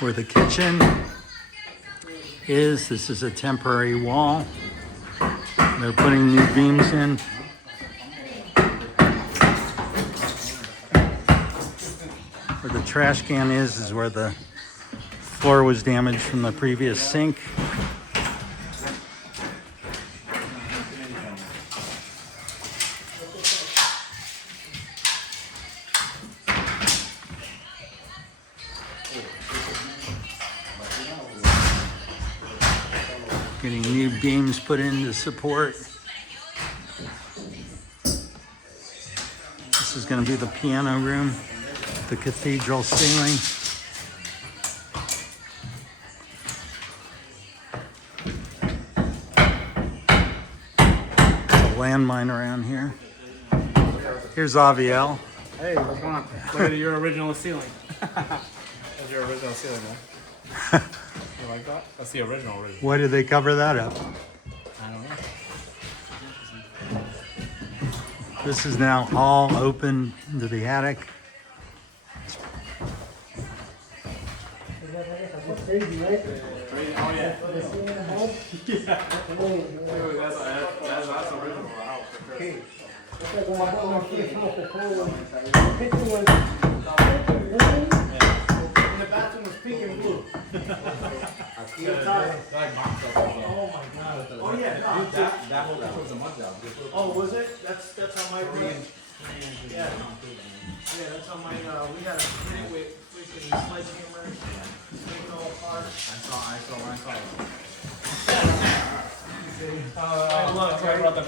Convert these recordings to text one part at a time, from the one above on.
where the kitchen is. This is a temporary wall. They're putting new beams in. Where the trash can is where the floor was damaged from the previous sink. Getting new beams put in to support. This is going to be the piano room, the cathedral ceiling. There's a landmine around here. Here's Aviel. Hey, what's going on? Look at your original ceiling. That's your original ceiling, man. You like that? That's the original. Why did they cover that up? I don't know. This is now all open to the attic. Crazy, right? Oh, yeah. That's original. Okay. And the bathroom was pink and blue. Oh my god. Oh yeah, no. That was a mud job. Oh, was it? That's on my brain. Yeah. Yeah, that's on my, we had a thing with freaking sledgehammers, taking it all apart. I saw it. Look, I brought the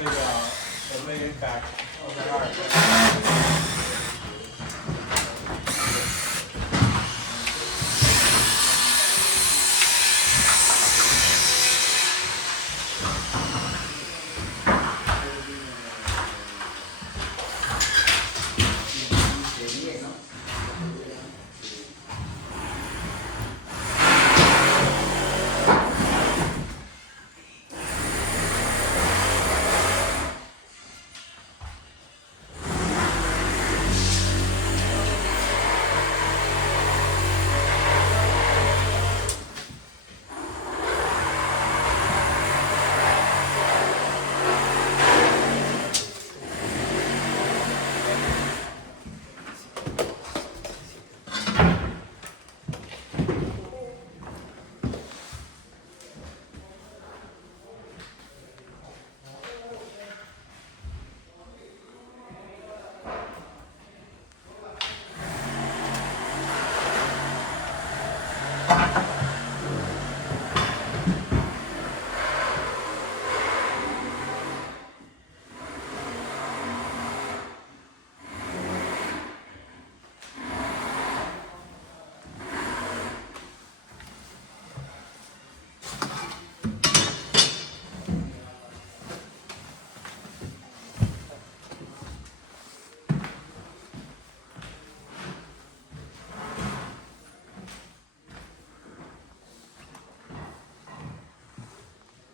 big impact. Okay, all right.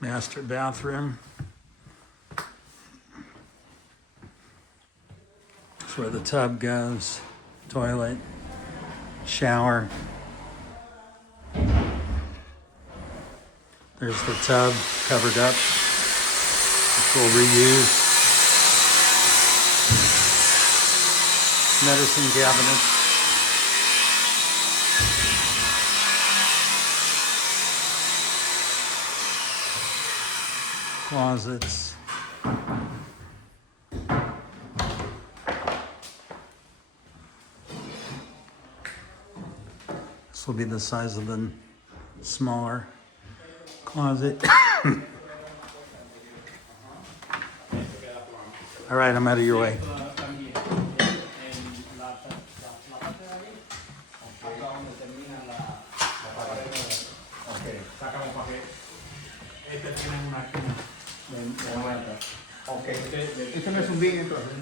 Master bathroom. That's where the tub goes. Toilet, shower. There's the tub covered up, which we'll reuse. Medicine cabinets. Closets. This will be the size of the smaller closet. All right, I'm out of your way. Esto no es un bien entonces.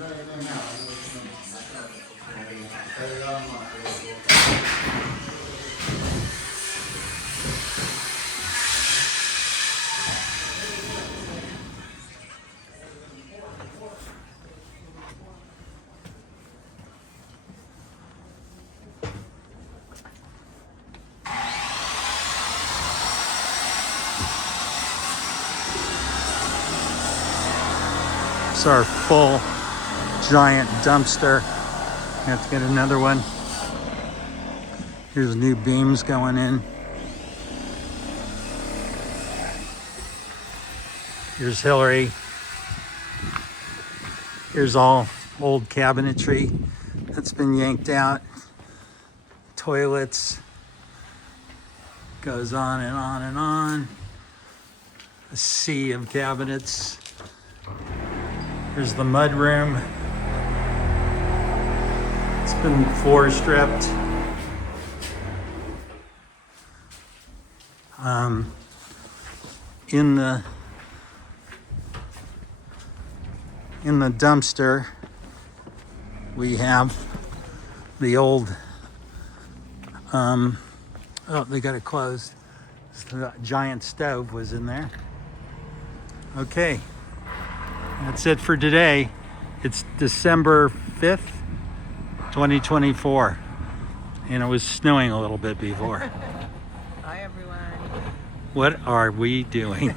That's our full giant dumpster. Have to get another one. Here's new beams going in. Here's Hillary. Here's all old cabinetry that's been yanked out. Toilets. Goes on and on and on. A sea of cabinets. Here's the mud room. It's been floor stripped. In the dumpster, we have the old, oh, they got it closed. The giant stove was in there. Okay, that's it for today. It's December 5th, 2024, and it was snowing a little bit before. Hi, everyone. What are we doing?